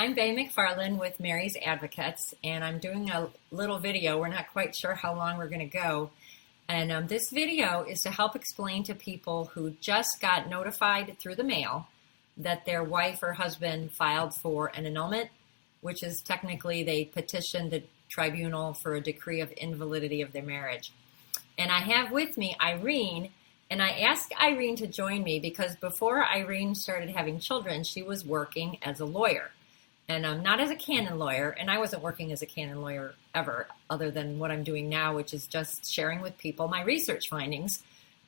I'm Bay McFarland with Mary's Advocates, and I'm doing a little video. We're not quite sure how long we're going to go. And this video is to help explain to people who just got notified through the mail that their wife or husband filed for an annulment, which is technically they petitioned the tribunal for a decree of invalidity of their marriage. And I have with me Irene, and I asked Irene to join me because before Irene started having children, she was working as a lawyer. And not as a canon lawyer, and I wasn't working as a canon lawyer ever, other than what I'm doing now, which is just sharing with people my research findings.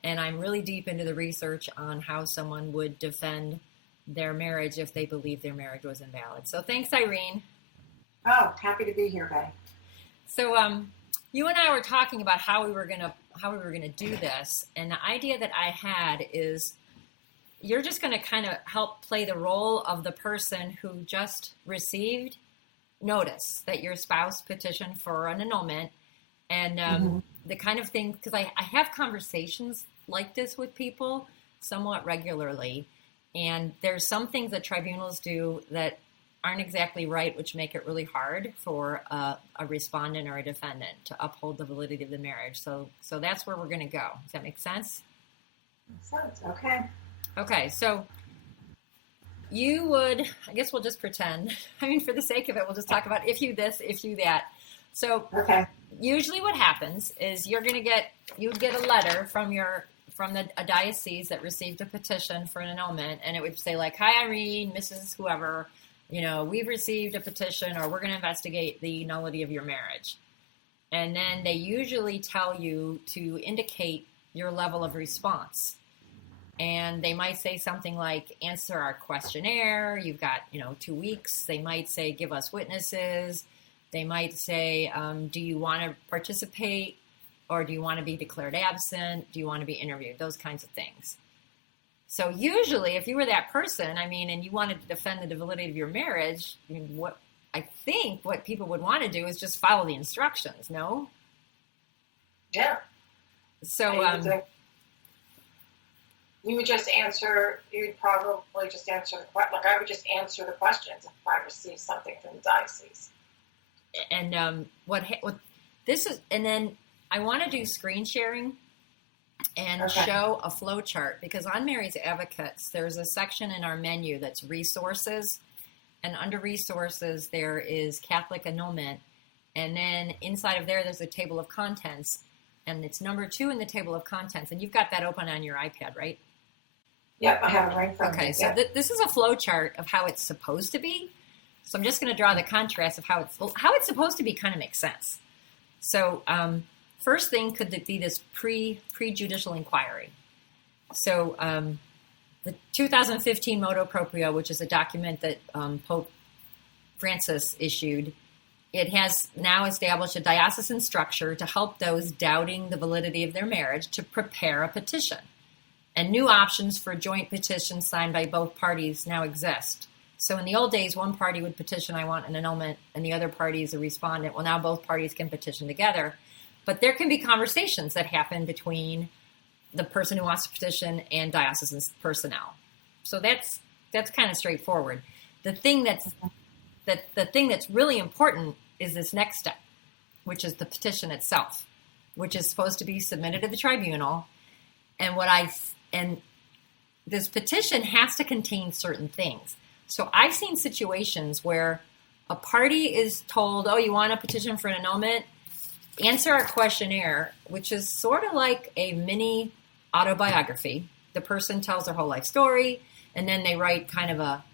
And I'm really deep into the research on how someone would defend their marriage if they believe their marriage was invalid. So thanks, Irene. Oh, happy to be here, Bay. So you and I were talking about how we were gonna do this, and the idea that I had is you're just going to kind of help play the role of the person who just received notice that your spouse petitioned for an annulment, and the kind of thing, because I have conversations like this with people somewhat regularly, and there's some things that tribunals do that aren't exactly right, which make it really hard for a respondent or a defendant to uphold the validity of the marriage. So that's where we're going to go. Does that make sense? Makes sense. Okay. Okay, so you would, I guess we'll just pretend, I mean, for the sake of it, we'll just talk about if you this, if you that. So usually what happens is you'd get a letter from a diocese that received a petition for an annulment, and it would say like, "Hi Irene, Mrs. Whoever, we've received a petition, or we're going to investigate the nullity of your marriage." And then they usually tell you to indicate your level of response. And they might say something like, answer our questionnaire. You've got, 2 weeks. They might say, give us witnesses. They might say, do you want to participate, or do you want to be declared absent? Do you want to be interviewed? Those kinds of things. So usually if you were that person, and you wanted to defend the validity of your marriage, what people would want to do is just follow the instructions, no? Yeah. So, you would just answer, you'd probably just answer I would just answer the questions if I received something from the diocese. And and then I want to do screen sharing and show a flow chart, because on Mary's Advocates, there's a section in our menu that's resources, and under resources, there is Catholic annulment. And then inside of there's a table of contents, and it's number 2 in the table of contents. And you've got that open on your iPad, right? Yep, I have it right in front of me. Okay, so this is a flow chart of how it's supposed to be. So I'm just going to draw the contrast of how it's supposed to be. Kind of makes sense. So first thing could be this pre-judicial inquiry. So the 2015 Motu Proprio, which is a document that Pope Francis issued, it has now established a diocesan structure to help those doubting the validity of their marriage to prepare a petition. And new options for joint petitions signed by both parties now exist. So in the old days, one party would petition, I want an annulment, and the other party is a respondent. Well, now both parties can petition together. But there can be conversations that happen between the person who wants to petition and diocesan personnel. So that's kind of straightforward. The thing that's really important is this next step, which is the petition itself, which is supposed to be submitted to the tribunal. And this petition has to contain certain things. So I've seen situations where a party is told, oh, you want a petition for an annulment? Answer our questionnaire, which is sort of like a mini autobiography. The person tells their whole life story, and then they write kind of a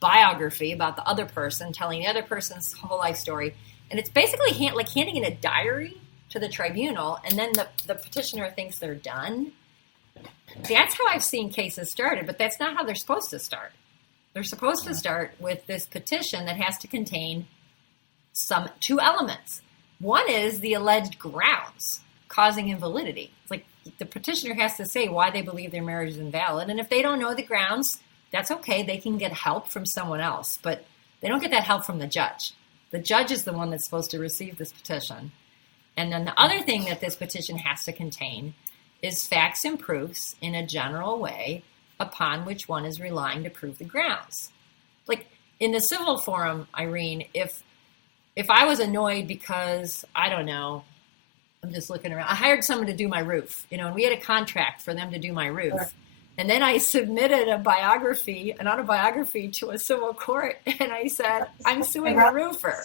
biography about the other person, telling the other person's whole life story. And it's basically like handing in a diary to the tribunal, and then the petitioner thinks they're done. That's how I've seen cases started, but that's not how they're supposed to start. They're supposed to start with this petition that has to contain 2 elements. One is the alleged grounds causing invalidity. It's like the petitioner has to say why they believe their marriage is invalid, and if they don't know the grounds, that's okay. They can get help from someone else, but they don't get that help from the judge. The judge is the one that's supposed to receive this petition. And then the other thing that this petition has to contain is facts and proofs in a general way upon which one is relying to prove the grounds. Like, in the civil forum, Irene, if I was annoyed because, I don't know, I'm just looking around. I hired someone to do my roof, and we had a contract for them to do my roof. Sure. And then I submitted an autobiography to a civil court, and I said, I'm suing the roofer.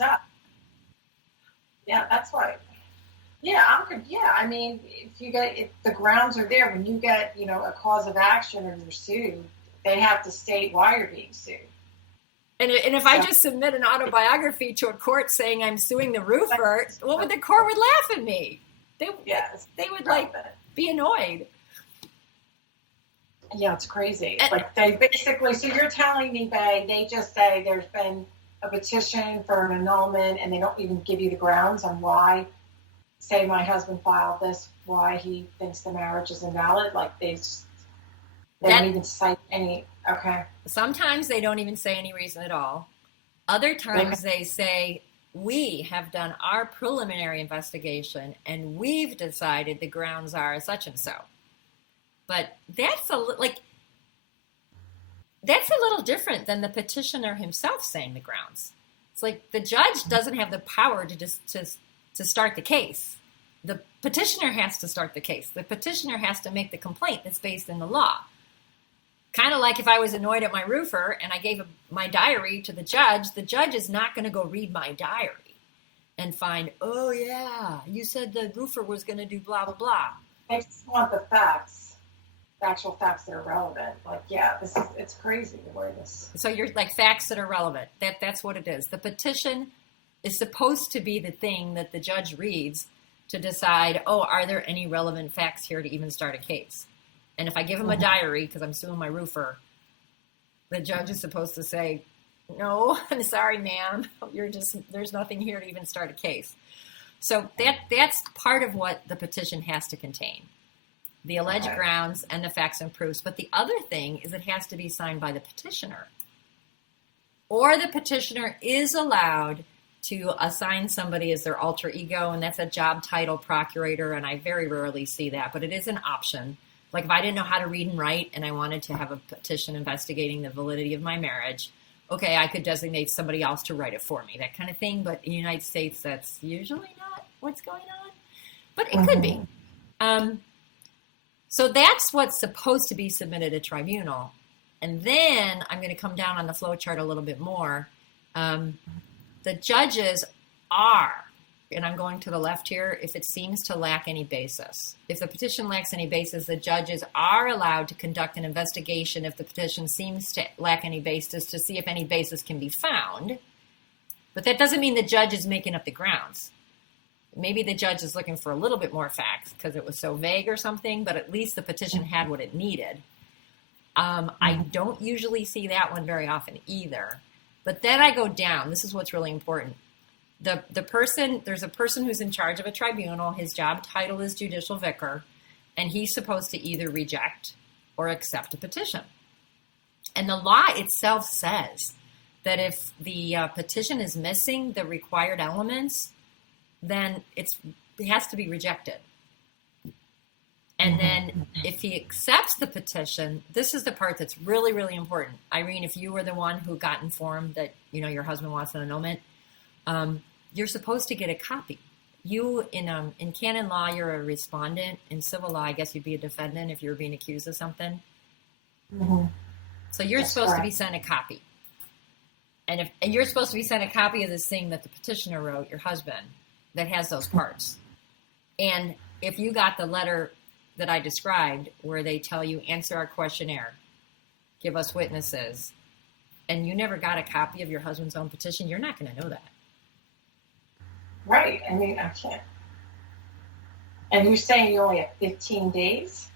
Yeah, that's right. Yeah, I'm good. Yeah, I mean, if the grounds are there, when you get, a cause of action or you're sued, they have to state why you're being sued. And if I just submit an autobiography to a court saying I'm suing the roofer, the court would laugh at me. They would be annoyed. Yeah, it's crazy. They basically, so you're telling me, Bae, they just say there's been a petition for an annulment and they don't even give you the grounds on why, say my husband filed this, why he thinks the marriage is invalid. They don't even cite any, okay. Sometimes they don't even say any reason at all. Other times they say, we have done our preliminary investigation and we've decided the grounds are such and so. But that's a little different than the petitioner himself saying the grounds. It's like the judge doesn't have the power to start the case. The petitioner has to start the case. The petitioner has to make the complaint that's based in the law. Kind of like if I was annoyed at my roofer and I gave my diary to the judge is not going to go read my diary and find, oh yeah, you said the roofer was going to do blah, blah, blah. I just want the facts. Actual facts that are relevant. It's crazy the way this. So you're facts that are relevant. That's what it is. The petition is supposed to be the thing that the judge reads to decide, are there any relevant facts here to even start a case? And if I give him a diary because I'm suing my roofer, the judge is supposed to say, no, I'm sorry, ma'am. There's nothing here to even start a case. So that's part of what the petition has to contain. The alleged grounds and the facts and proofs. But the other thing is it has to be signed by the petitioner. Or the petitioner is allowed to assign somebody as their alter ego, and that's a job title, procurator, and I very rarely see that, but it is an option. Like if I didn't know how to read and write and I wanted to have a petition investigating the validity of my marriage, okay, I could designate somebody else to write it for me, that kind of thing. But in the United States, that's usually not what's going on. But it could be. So that's what's supposed to be submitted at tribunal. And then I'm going to come down on the flow chart a little bit more. The judges are, and I'm going to the left here, if it seems to lack any basis. If the petition lacks any basis, the judges are allowed to conduct an investigation if the petition seems to lack any basis to see if any basis can be found. But that doesn't mean the judge is making up the grounds. Maybe the judge is looking for a little bit more facts because it was so vague or something, but at least the petition had what it needed. I don't usually see that one very often either. But then I go down. This is what's really important. There's a person who's in charge of a tribunal. His job title is judicial vicar, and he's supposed to either reject or accept a petition. And the law itself says that if the petition is missing the required elements, then it has to be rejected. And then if he accepts the petition, this is the part that's really, really important. Irene, if you were the one who got informed that, your husband wants an annulment, you're supposed to get a copy. You, in canon law, you're a respondent. In civil law, I guess you'd be a defendant if you were being accused of something. Mm-hmm. So you're supposed to be sent a copy. And you're supposed to be sent a copy of this thing that the petitioner wrote, your husband, that has those parts. And if you got the letter that I described where they tell you answer our questionnaire, give us witnesses, and you never got a copy of your husband's own petition, you're not going to know that. Right. I mean, I can't. And you're saying you only have 15 days?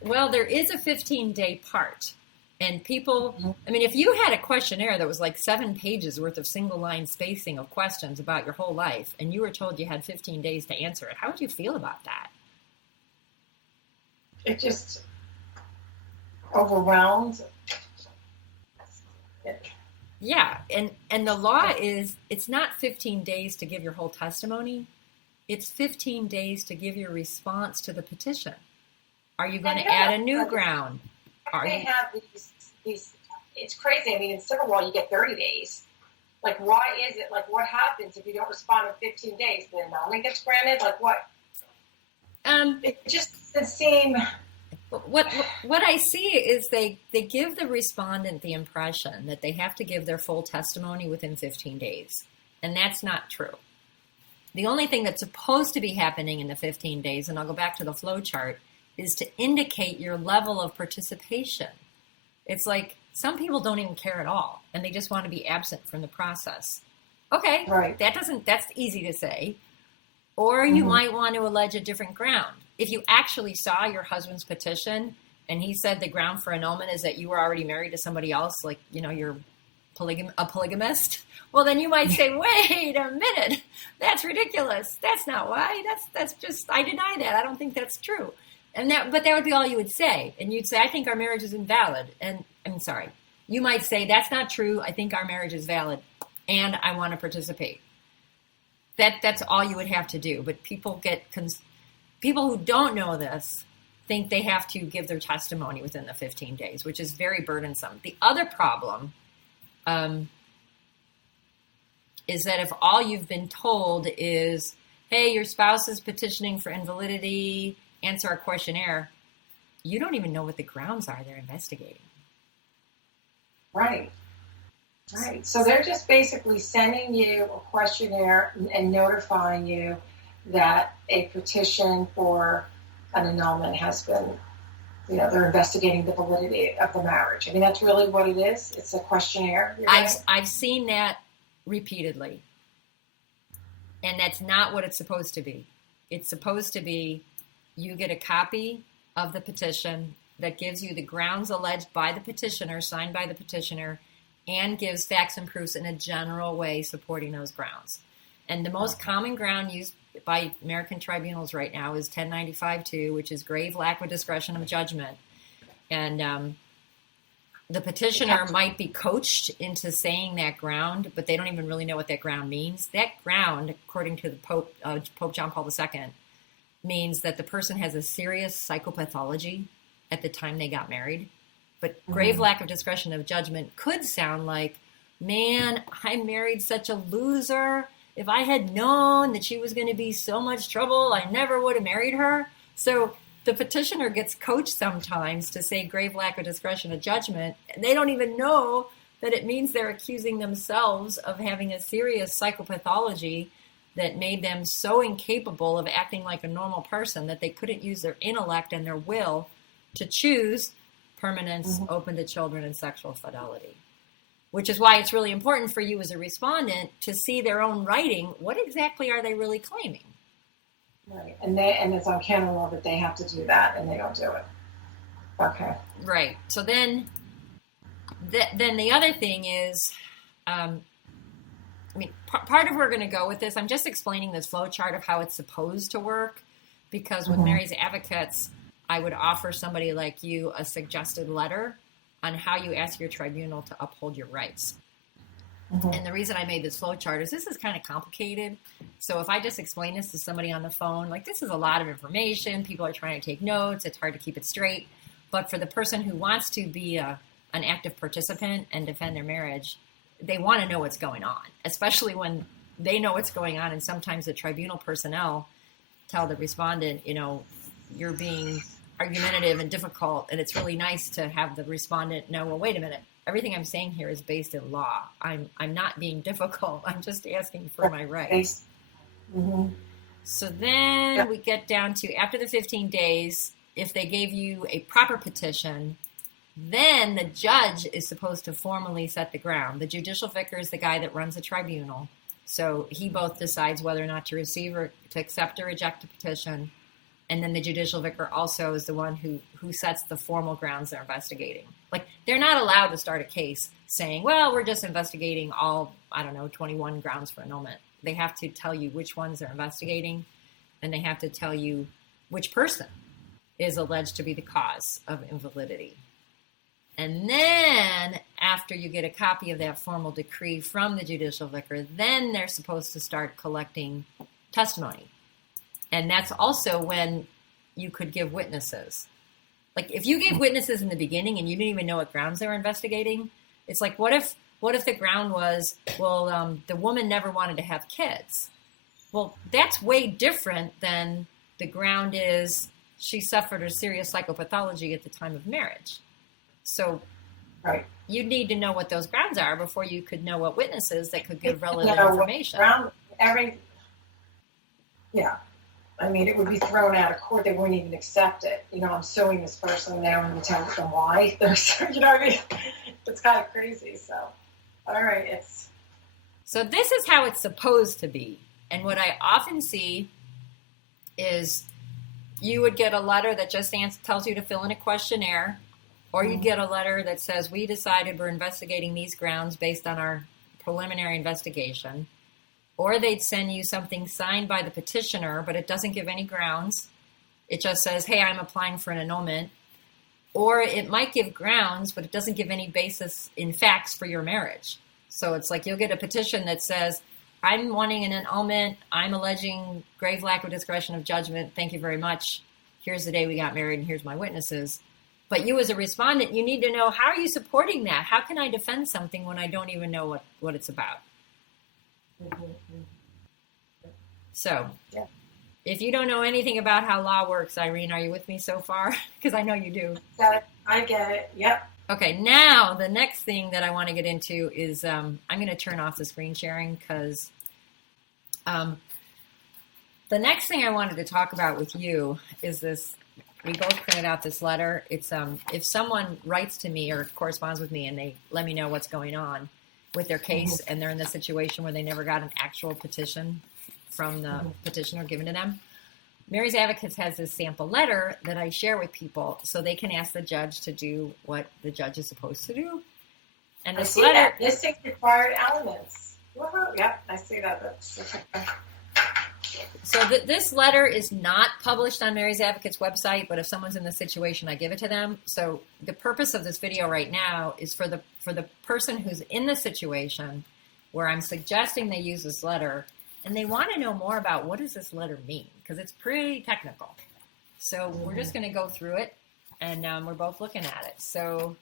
Well, there is a 15-day part. And people, if you had a questionnaire that was like 7 pages worth of single line spacing of questions about your whole life, and you were told you had 15 days to answer it, how would you feel about that? It just overwhelmed. Yeah, and the law is, it's not 15 days to give your whole testimony. It's 15 days to give your response to the petition. Are you going to add a new ground? They have these it's crazy. I mean, in civil law, you get 30 days. Like, why is it? Like, what happens if you don't respond in 15 days? The annulment gets granted? Like, what? It just doesn't seem... What I see is they give the respondent the impression that they have to give their full testimony within 15 days. And that's not true. The only thing that's supposed to be happening in the 15 days, and I'll go back to the flow chart, is to indicate your level of participation. It's like some people don't even care at all, and they just want to be absent from the process. Okay, right. That's easy to say. Or you might want to allege a different ground. If you actually saw your husband's petition and he said the ground for annulment is that you were already married to somebody else, like, you're a polygamist, well, then you might say, wait a minute, that's ridiculous. That's not why. That's just, I deny that. I don't think that's true. But that would be all you would say. And you'd say, I think our marriage is invalid. And I'm sorry. You might say, that's not true. I think our marriage is valid and I want to participate. That's all you would have to do. But people who don't know this think they have to give their testimony within the 15 days, which is very burdensome. The other problem is that if all you've been told is, hey, your spouse is petitioning for invalidity, answer our questionnaire, you don't even know what the grounds are they're investigating. Right. Right. So they're just basically sending you a questionnaire and notifying you that a petition for an annulment has been, they're investigating the validity of the marriage. I mean, that's really what it is. It's a questionnaire. I've seen that repeatedly. And that's not what it's supposed to be. It's supposed to be you get a copy of the petition that gives you the grounds alleged by the petitioner, signed by the petitioner, and gives facts and proofs in a general way supporting those grounds. And the most common ground used by American tribunals right now is 1095-2, which is grave lack of discretion of judgment. And the petitioner might be coached into saying that ground, but they don't even really know what that ground means. That ground, according to the Pope John Paul II, means that the person has a serious psychopathology at the time they got married. But grave lack of discretion of judgment could sound like, man, I married such a loser. If I had known that she was going to be so much trouble, I never would have married her. So the petitioner gets coached sometimes to say grave lack of discretion of judgment, and they don't even know that it means they're accusing themselves of having a serious psychopathology that made them so incapable of acting like a normal person that they couldn't use their intellect and their will to choose permanence, open to children, and sexual fidelity. Which is why it's really important for you as a respondent to see their own writing. What exactly are they really claiming? Right, and it's on canon law that they have to do that, and they don't do it. Okay. Right. So then the other thing is, part of where we're going to go with this, I'm just explaining this flow chart of how it's supposed to work, because with Mary's advocates, I would offer somebody like you a suggested letter on how you ask your tribunal to uphold your rights. And the reason I made this flow chart is this is kind of complicated. So if I just explain this to somebody on the phone, like, this is a lot of information. People are trying to take notes. It's hard to keep it straight. But for the person who wants to be an active participant and defend their marriage, they want to know what's going on, especially when they know what's going on. And sometimes the tribunal personnel tell the respondent, you're being argumentative and difficult, and it's really nice to have the respondent know, well, wait a minute, everything I'm saying here is based in law. I'm not being difficult. I'm just asking for my rights. So then we get down to after the 15 days, if they gave you a proper petition, then the judge is supposed to formally set the ground. The judicial vicar is the guy that runs the tribunal. So he both decides whether or not to receive or to accept or reject a petition. And then the judicial vicar also is the one who sets the formal grounds they're investigating. Like, they're not allowed to start a case saying, well, we're just investigating all, 21 grounds for annulment. They have to tell you which ones they're investigating, and they have to tell you which person is alleged to be the cause of invalidity. And then after you get a copy of that formal decree from the judicial vicar, then they're supposed to start collecting testimony. And that's also when you could give witnesses. Like, if you gave witnesses in the beginning and you didn't even know what grounds they were investigating, It's like, what if the ground was, well, the woman never wanted to have kids? Well, that's way different than the ground is she suffered a serious psychopathology at the time of marriage. So Right. you need to know what those grounds are before you could know what witnesses that could give relevant information. Yeah. I mean, it would be thrown out of court. They wouldn't even accept it. I'm suing this person now and you tell them why. You know what I mean? It's kind of crazy. So, all right. So this is how it's supposed to be. And what I often see is you would get a letter that just tells you to fill in a questionnaire, or you get a letter that says, we decided we're investigating these grounds based on our preliminary investigation. Or they'd send you something signed by the petitioner, but it doesn't give any grounds. It just says, hey, I'm applying for an annulment. Or it might give grounds, but it doesn't give any basis in facts for your marriage. So it's like you'll get a petition that says, I'm wanting an annulment. I'm alleging grave lack of discretion of judgment. Thank you very much. Here's the day we got married, and here's my witnesses. But you as a respondent, you need to know, how are you supporting that? How can I defend something when I don't even know what it's about? So, if you don't know anything about how law works, Irene, are you with me so far? Because I know you do. I get it. Yep. Okay, now the next thing that I want to get into is I'm going to turn off the screen sharing because the next thing I wanted to talk about with you is this. We both printed out this letter. It's if someone writes to me or corresponds with me and they let me know what's going on with their case and they're in the situation where they never got an actual petition from the petitioner given to them. Mary's Advocates has this sample letter that I share with people so they can ask the judge to do what the judge is supposed to do. And this letter... This thing required elements. Woohoo. Yep, I see that. So this letter is not published on Mary's Advocates website, but if someone's in the situation, I give it to them. So the purpose of this video right now is for the person who's in the situation where I'm suggesting they use this letter, and they want to know more about what does this letter mean, because it's pretty technical. So we're just going to go through it, and we're both looking at it. So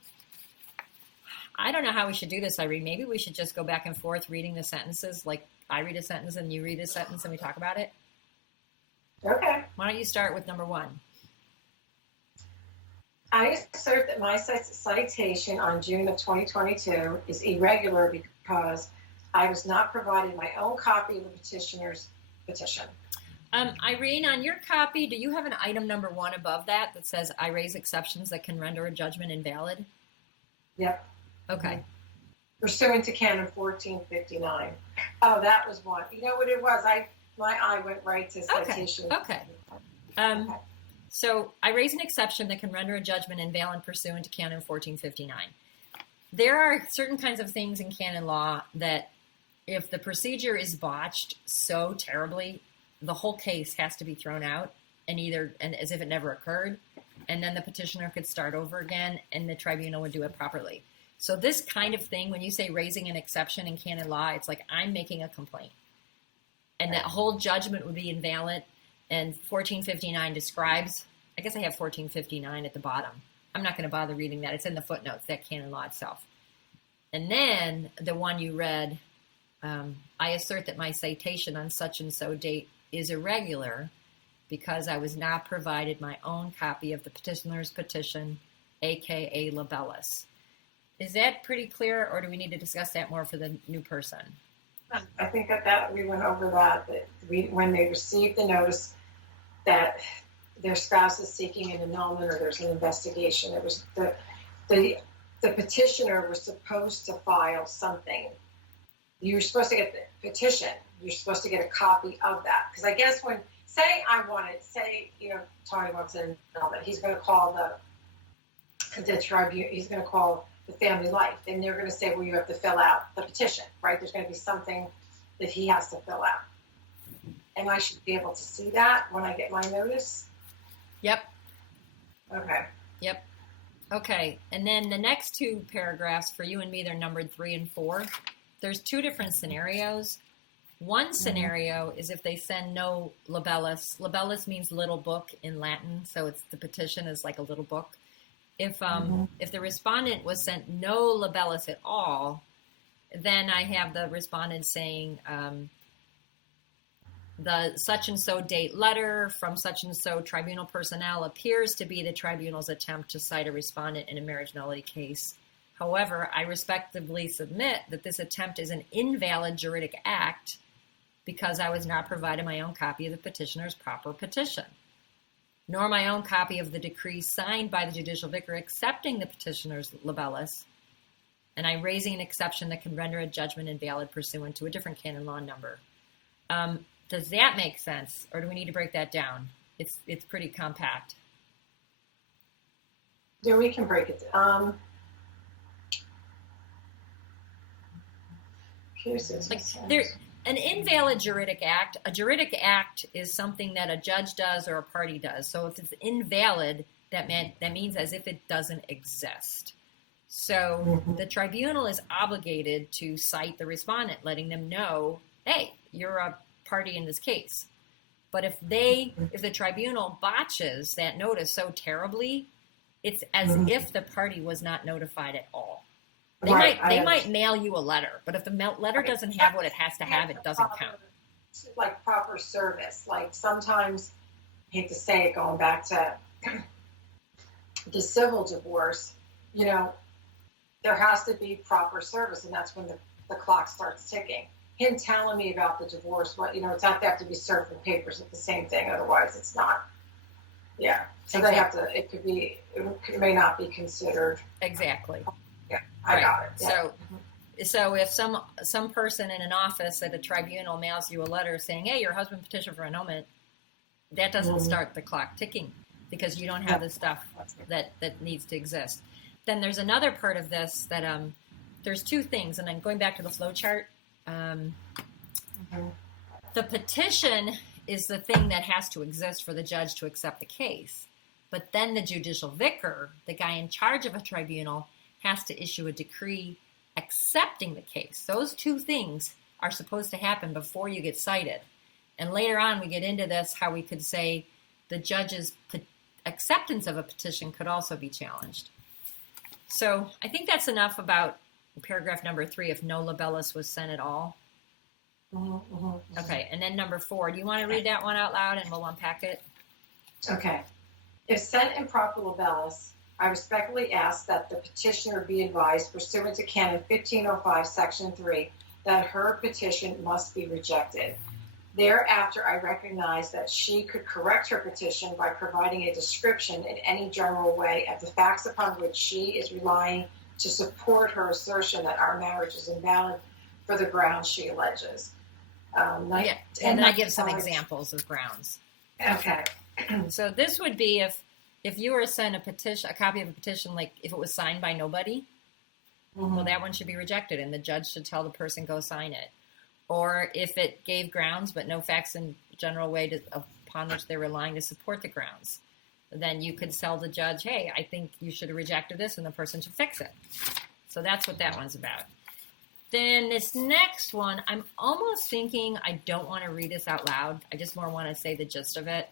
I don't know how we should do this, Irene. Maybe we should just go back and forth reading the sentences, like I read a sentence and you read a sentence and we talk about it. Okay. Why don't you start with number 1? I assert that my citation on June of 2022 is irregular because I was not provided my own copy of the petitioner's petition. Irene, on your copy, do you have an item number 1 above that says, I raise exceptions that can render a judgment invalid? Yep. Okay. Pursuant to Canon 1459. Oh, that was one. You know what it was? My eye went right to citation. Okay. So I raise an exception that can render a judgment invalid pursuant to Canon 1459. There are certain kinds of things in canon law that if the procedure is botched so terribly, the whole case has to be thrown out and as if it never occurred, and then the petitioner could start over again and the tribunal would do it properly. So this kind of thing, when you say raising an exception in canon law, it's like I'm making a complaint. And that whole judgment would be invalid. And 1459 describes, I guess I have 1459 at the bottom. I'm not going to bother reading that. It's in the footnotes, that canon law itself. And then the one you read, I assert that my citation on such and so date is irregular because I was not provided my own copy of the petitioner's petition, aka libellus. Is that pretty clear, or do we need to discuss that more for the new person? I think that we went over that when they received the notice that their spouse is seeking an annulment or there's an investigation, it was the petitioner was supposed to file something. You were supposed to get the petition. You're supposed to get a copy of that. Because I guess Tony wants an annulment, he's going to call the tribunal, he's going to call the family life, and they're going to say, well, you have to fill out the petition, right? There's going to be something that he has to fill out. And I should be able to see that when I get my notice? Yep. Okay. Yep. Okay. And then the next 2 paragraphs for you and me, they're numbered 3 and 4. There's 2 different scenarios. One scenario is if they send no libellus. Libellus means little book in Latin, so it's the petition is like a little book. If the respondent was sent no libellus at all, then I have the respondent saying, the such and so date letter from such and so tribunal personnel appears to be the tribunal's attempt to cite a respondent in a marriage nullity case. However, I respectfully submit that this attempt is an invalid juridic act because I was not provided my own copy of the petitioner's proper petition, nor my own copy of the decree signed by the judicial vicar accepting the petitioner's libellus, and I'm raising an exception that can render a judgment invalid pursuant to a different canon law number. Does that make sense, or do we need to break that down? It's pretty compact. Yeah, we can break it down. An invalid juridic act. A juridic act is something that a judge does or a party does. So if it's invalid, that means as if it doesn't exist. So the tribunal is obligated to cite the respondent, letting them know, hey, you're a party in this case. But if the tribunal botches that notice so terribly, it's as if the party was not notified at all. They might mail you a letter, but if the letter doesn't have what it has to have, it doesn't count. Like proper service. Like sometimes, I hate to say it, going back to the civil divorce, there has to be proper service, and that's when the clock starts ticking. Him telling me about the divorce, it's have to be served with papers at the same thing, otherwise it's not. Yeah. So exactly. They have to, it may not be considered. Exactly. Yeah, I got it. Yeah. So if some person in an office at a tribunal mails you a letter saying, hey, your husband petitioned for annulment, that doesn't start the clock ticking because you don't have the stuff that needs to exist. Then there's another part of this that there's two things, and then going back to the flow chart, the petition is the thing that has to exist for the judge to accept the case. But then the judicial vicar, the guy in charge of a tribunal, has to issue a decree accepting the case. Those two things are supposed to happen before you get cited. And later on, we get into this, how we could say the judge's acceptance of a petition could also be challenged. So I think that's enough about paragraph number 3, if no libellus was sent at all. Okay, and then number 4, do you want to read that one out loud and we'll unpack it? Okay. If sent improper libellus, I respectfully ask that the petitioner be advised pursuant to Canon 1505, Section 3, that her petition must be rejected. Thereafter, I recognize that she could correct her petition by providing a description in any general way of the facts upon which she is relying to support her assertion that our marriage is invalid for the grounds she alleges. And then I give some examples of grounds. Okay. So this would be if you were sent a copy of a petition, like if it was signed by nobody, well, that one should be rejected, and the judge should tell the person, go sign it. Or if it gave grounds, but no facts in general way upon which they're relying to support the grounds, then you could tell the judge, hey, I think you should have rejected this, and the person should fix it. So that's what that one's about. Then this next one, I'm almost thinking I don't want to read this out loud. I just more want to say the gist of it.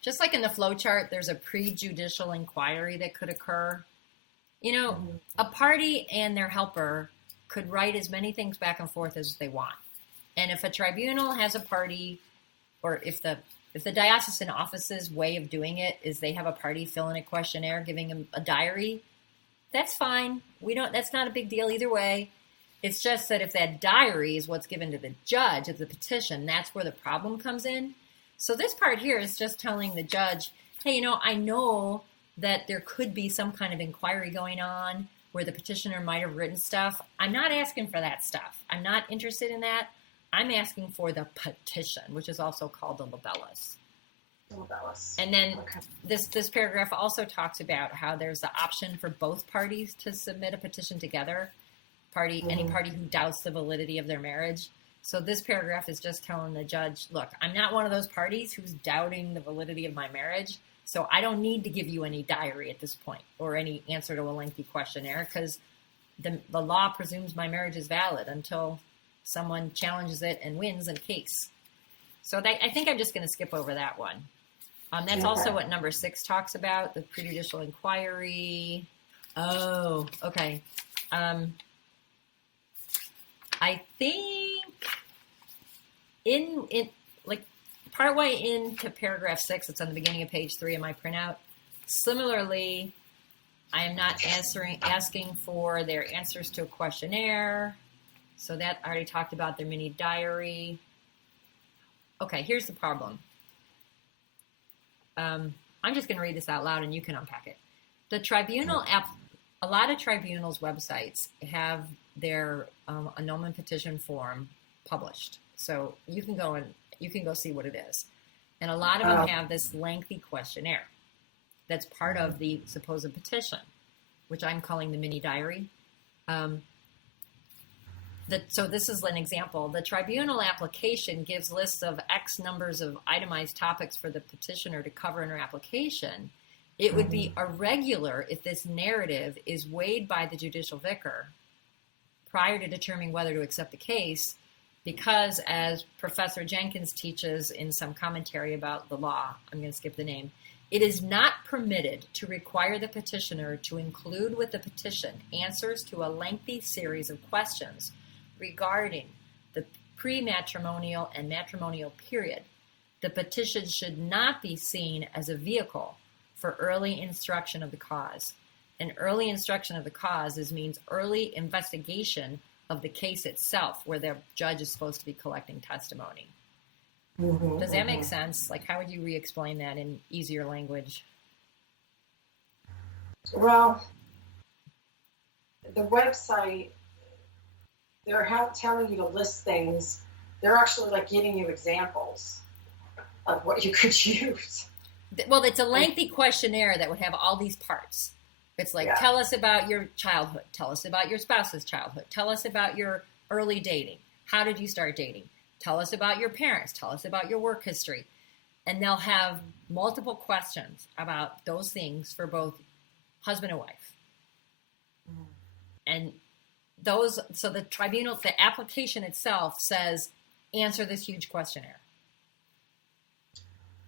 Just like in the flow chart, there's a prejudicial inquiry that could occur. A party and their helper could write as many things back and forth as they want. And if a tribunal has a party, or if the diocesan office's way of doing it is they have a party fill in a questionnaire, giving them a diary, that's fine. That's not a big deal either way. It's just that if that diary is what's given to the judge of the petition, that's where the problem comes in. So this part here is just telling the judge, hey, I know that there could be some kind of inquiry going on where the petitioner might have written stuff. I'm not asking for that stuff. I'm not interested in that. I'm asking for the petition, which is also called the libellus. And then this paragraph also talks about how there's the option for both parties to submit a petition together, any party who doubts the validity of their marriage. So this paragraph is just telling the judge, look, I'm not one of those parties who's doubting the validity of my marriage, so I don't need to give you any diary at this point or any answer to a lengthy questionnaire because the law presumes my marriage is valid until someone challenges it and wins in case. So I think I'm just going to skip over that one. That's also what number 6 talks about, the prejudicial inquiry. Oh, okay. I think in like partway into paragraph 6, it's on the beginning of page 3 of my printout. Similarly, I am not asking for their answers to a questionnaire. So that I already talked about their mini diary. Okay, here's the problem. I'm just going to read this out loud and you can unpack it. The tribunal a lot of tribunals' websites have their annulment petition form published, so you can go see what it is. And a lot of them have this lengthy questionnaire that's part of the supposed petition, which I'm calling the mini diary. So this is an example. The tribunal application gives lists of X numbers of itemized topics for the petitioner to cover in her application. It would be irregular if this narrative is weighed by the judicial vicar prior to determining whether to accept the case, because as Professor Jenkins teaches in some commentary about the law, I'm going to skip the name, it is not permitted to require the petitioner to include with the petition answers to a lengthy series of questions regarding the pre-matrimonial and matrimonial period. The petition should not be seen as a vehicle for early instruction of the cause. And early instruction of the cause means early investigation of the case itself, where the judge is supposed to be collecting testimony. Does that make sense? Like, how would you re-explain that in easier language? Well, the website, they're telling you to list things. They're actually like giving you examples of what you could use. Well, it's a lengthy questionnaire that would have all these parts. It's like, tell us about your childhood. Tell us about your spouse's childhood. Tell us about your early dating. How did you start dating? Tell us about your parents. Tell us about your work history. And they'll have multiple questions about those things for both husband and wife. And so the tribunal, the application itself says, answer this huge questionnaire.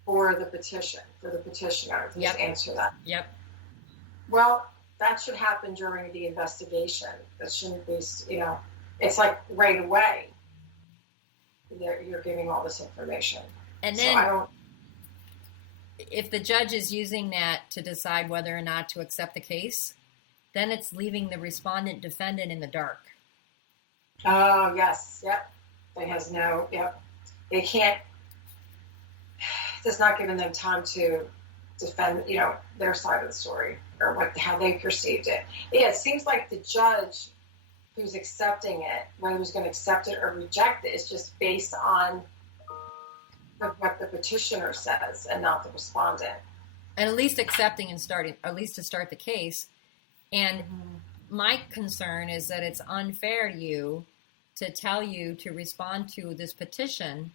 For the petitioner, just answer that. Yep. Well, that should happen during the investigation. That shouldn't be, it's like right away. You're giving all this information. And then if the judge is using that to decide whether or not to accept the case, then it's leaving the respondent defendant in the dark. Oh, yes. Yep. They can't, it's not giving them time to defend, their side of the story or how they perceived it. Yeah, it seems like the judge who's accepting it, whether he's going to accept it or reject it, is just based on what the petitioner says and not the respondent. And at least accepting and starting, at least to start the case. And my concern is that it's unfair to you to tell you to respond to this petition,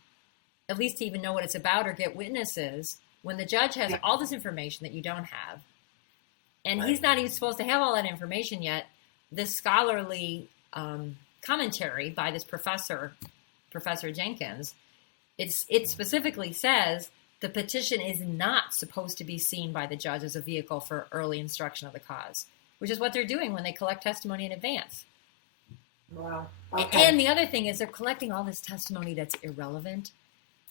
at least to even know what it's about or get witnesses, when the judge has all this information that you don't have. And he's not even supposed to have all that information yet. This scholarly commentary by this Professor Jenkins, it specifically says the petition is not supposed to be seen by the judge as a vehicle for early instruction of the cause, which is what they're doing when they collect testimony in advance. Wow. Okay. And the other thing is they're collecting all this testimony that's irrelevant.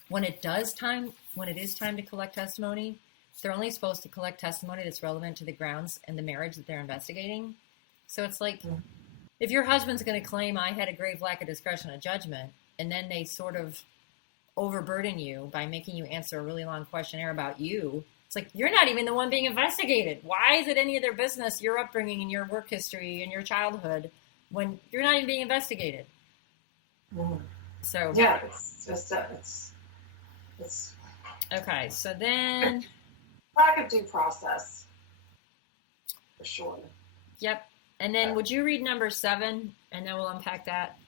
When it is time to collect testimony, they're only supposed to collect testimony that's relevant to the grounds and the marriage that they're investigating. So it's like, if your husband's going to claim I had a grave lack of discretion of judgment, and then they sort of overburden you by making you answer a really long questionnaire about you, it's like, you're not even the one being investigated. Why is it any of their business, your upbringing and your work history and your childhood, when you're not even being investigated? So yeah, it's just it's okay. So then lack of due process, for sure. Yep. And then would you read number 7, and then we'll unpack that?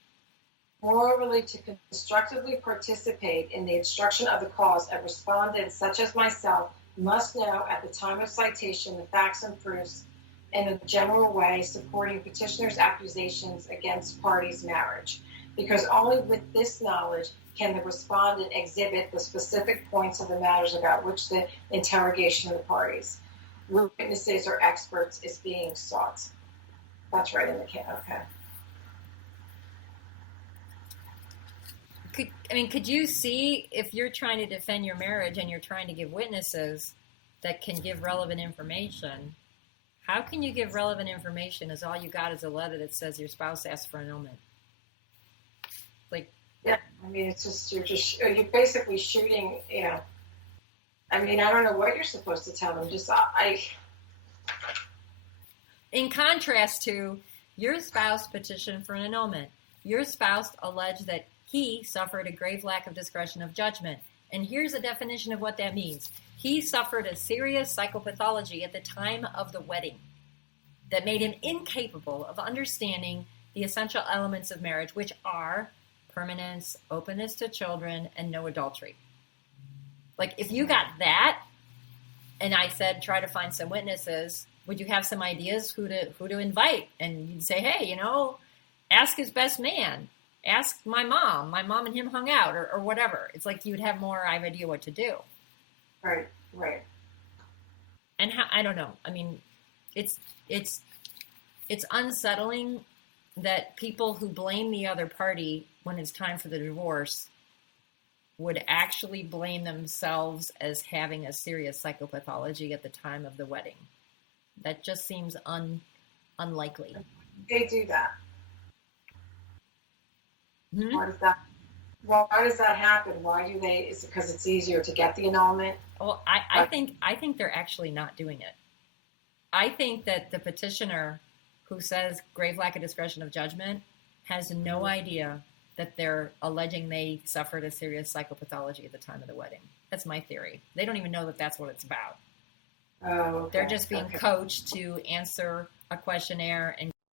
Morally, to constructively participate in the instruction of the cause, a respondent such as myself must know at the time of citation the facts and proofs in a general way supporting petitioner's accusations against parties' marriage, because only with this knowledge can the respondent exhibit the specific points of the matters about which the interrogation of the parties, witnesses or experts is being sought. That's right in the case. Okay. Could you see, if you're trying to defend your marriage and you're trying to give witnesses that can give relevant information, how can you give relevant information as all you got is a letter that says your spouse asked for annulment? Yeah, it's just you're basically shooting. I don't know what you're supposed to tell them. In contrast to your spouse petitioned for an annulment, your spouse alleged that he suffered a grave lack of discretion of judgment. And here's a definition of what that means. He suffered a serious psychopathology at the time of the wedding that made him incapable of understanding the essential elements of marriage, which are permanence, openness to children, and no adultery. If you got that, and I said try to find some witnesses, would you have some ideas who to invite? And you'd say, hey, ask his best man. Ask my mom. My mom and him hung out, or whatever. It's like you would have more idea what to do. Right. And I don't know. It's unsettling that people who blame the other party when it's time for the divorce would actually blame themselves as having a serious psychopathology at the time of the wedding. That just seems unlikely. They do that. Hmm? Why does that happen? Why do they? Is it because it's easier to get the annulment? Well, I think they're actually not doing it. I think that the petitioner who says grave lack of discretion of judgment has no idea that they're alleging they suffered a serious psychopathology at the time of the wedding. That's my theory. They don't even know that that's what it's about. Oh, okay. They're just being coached to answer a questionnaire and